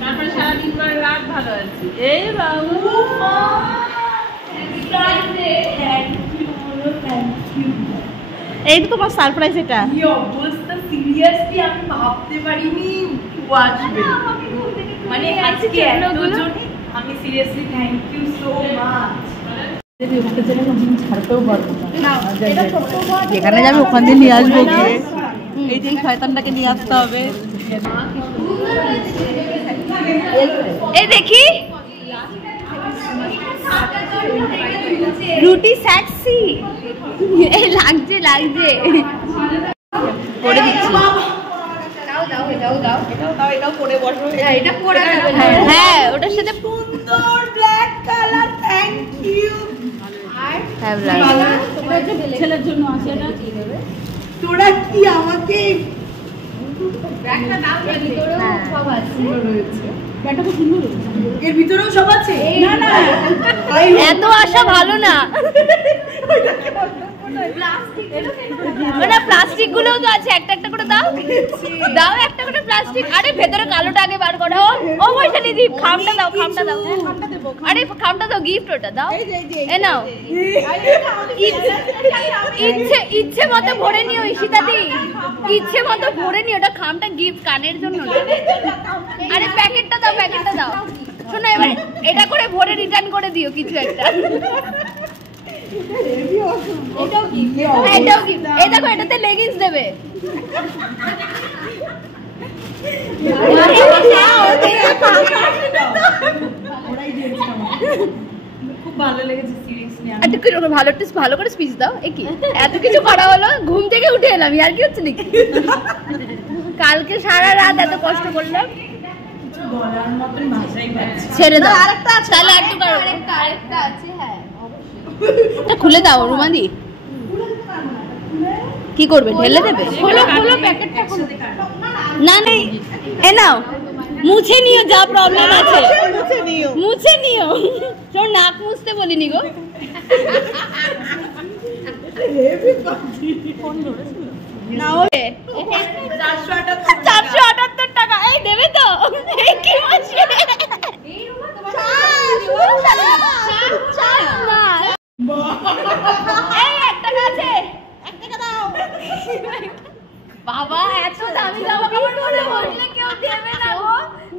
তারপরে সারাদিন পরে রাত ভালো আছি। এই বাবু এই তো তোমার সারপ্রাইজ। এটা কি অবস্থা, সিরিয়াসলি আমি ভাবতে পারিনি ও আসবে। মানে আজকে এতজন, আমি seriously thank you so much. যেখানে যাবে ওখান দিয়ে নিয়ে আসবো। এই যে শয়তানটাকে নিয়ে আসতে হবে। এই দেখি রুটি সেক্সি এই লাগছে লাগছে করে দিচ্ছি। হ্যাঁ ওটার সাথে সুন্দর ব্ল্যাক কালার, থ্যাংক ইউ। ছেলের জন্য আছে এটা। তোরা কি আমাকে এর ভিতরেও সব আছে? না না, এত আশা ভালো না। মানে প্লাস্টিক গুলোও তো আছে, একটা একটা করে দাও দাও একটা করে প্লাস্টিক। আরে ভেতরে কালোটা আগে বার করো। ও বৈশালী দীপ, খামটা দাও, খামটা দাও। আরে খামটা দাও, গিফট ওটা দাও। এ নাও, ইচ্ছে মতো ভরে নিও ঈশিতা দি, ইচ্ছে মতো ভরে নিও। ওটা খামটা গিফট, কানের জন্য। আরে প্যাকেটটা দাও, প্যাকেটটা দাও। শোনো এবার এটা করে ভরে রিটার্ন করে দিও কিছু একটা। এটাও গিফট। এই দেখো এটাতে লেগিংস দেবে। খুব ভালো লেগেছে সিরিয়াসলি। ভালো করে স্পিচ দাও। কি এত কিছু করা হলো, ঘুম থেকে উঠে এলাম, আর কি হচ্ছে নাকি? কালকে সারা রাত এত কষ্ট করলাম, বলার মতন ভাষাই পাচ্ছি। ছেড়ে দাও। আরেকটা আছে, তাহলে একটু করো। আরেকটা আছে, হ্যাঁ এটা খুলে দাও রুমাদি। কি করবে, ঢেলে দেবে? খোলো খোলো প্যাকেটটা খোলো। না নেই, এ নাও মুছে নিও, যা প্রবলেম আছে মুছে নিও। তোর নাক মুছতে বলিনি গো। না ওরে 478 টাকা। এই দেবে তো? এই কি মাসে এই রুমা তোমার না এই 1 টাকা আছে, 1 টাকা দাও। বাবা এত দামি জামা কাপড় পরে বসলে কেউ দেবে না গো।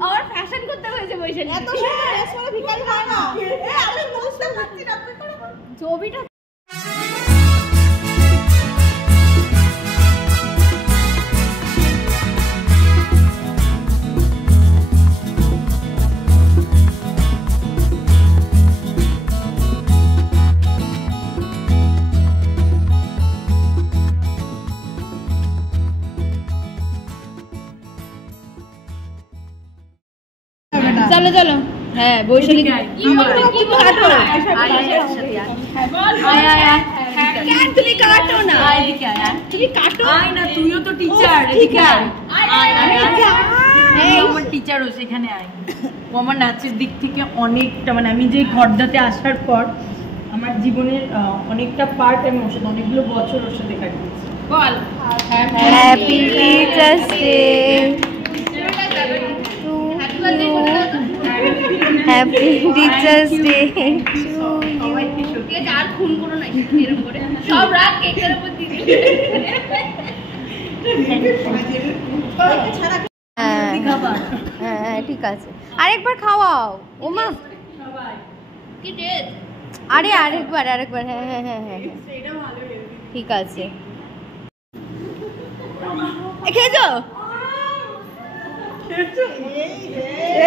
আর ফ্যাশন করতে হয়েছে বৈশালী। এত সুন্দর ড্রেস পরে ভিখারি হয় না। এই আমি বুঝতে পারছি না ছবিটা। চলো চলো, হ্যাঁ বৈশালী তুমি কাটো না, তুমি কাটো না, তুইও তো টিচার। আমার টিচারও সেখানে আয়। ও আমার নাচের দিক থেকে অনেকটা, মানে আমি যে ঘরদাতে আসার পর আমার জীবনের অনেকটা পার্ট আমি ওর সাথে, অনেকগুলো বছর ওর সাথে কাটিয়েছি। বল happy teachers day, happy teachers day. আর খুন করো না এরকম করে, সব রাত কেকের উপর দিয়ে দিলে। হ্যাঁ ঠিক আছে, আরেকবার খাওয়াও। ওমা কি ডেট? আরে আরেকবার হ্যাঁ হ্যাঁ হ্যাঁ হ্যাঁ ঠিক আছে। খেয়েছো?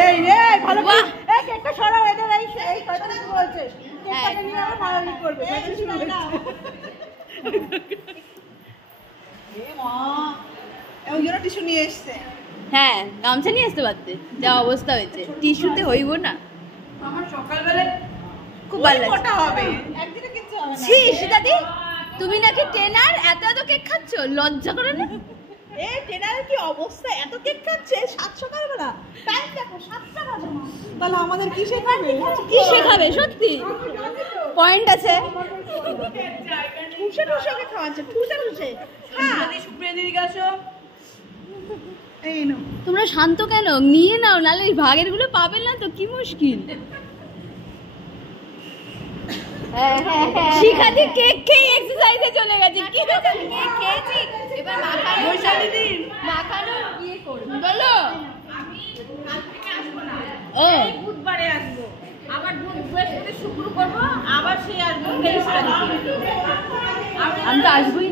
এই রে ভালো করে এই কেকটা সরাও। এটা এই কথা বলছে, কেকটাকে নিয়ে আবার মারামারি করবে। এ মা, ওই জন্য টিস্যু নিয়ে এসেছে। হ্যাঁ গামছা নিয়ে আসতে পারতে, যা অবস্থা হয়েছে। টিস্যুতে হইব না। আমার সকালবেলা খুব ভালো লাগছে। মোটা হবে একদিনে, কিচ্ছু হবে না। ছি ঈশিতাদি, তুমি নাকি ট্রেনার, এত এত কেক খাচ্ছ, লজ্জা করে না? এই ট্রেনারের কি অবস্থা, এত কেক খাচ্ছে 7 সকালবেলা। টাইম দেখো 7টা বাজে না। তাহলে আমাদের কি শেখাবে? কি শেখাবে সত্যি? পয়েন্ট আছে। ঠুসে ঠুসে ওকে খাওয়াচ্ছে, ঠুসে ঠুসে। হ্যাঁ সুপ্রিয়া দিদি গেছো, এই নাও। তোমরা শান্ত কেন? নিয়ে নাও, নাহলে এই ভাগের গুলো পাবে না তো, কি মুশকিল। শিখাদি কেক খেয়ে এক্সারসাইজে চলে গেছে। কি হয়েছে? কেক খেয়েছি, এবার মাখানো ইয়ে করবে। বলো ও বুধবারে আসবো, আবার বৃহস্পতি শুক্র করবো, আবার সেই আসবো 23 তারিখে। আমি তো আসবোই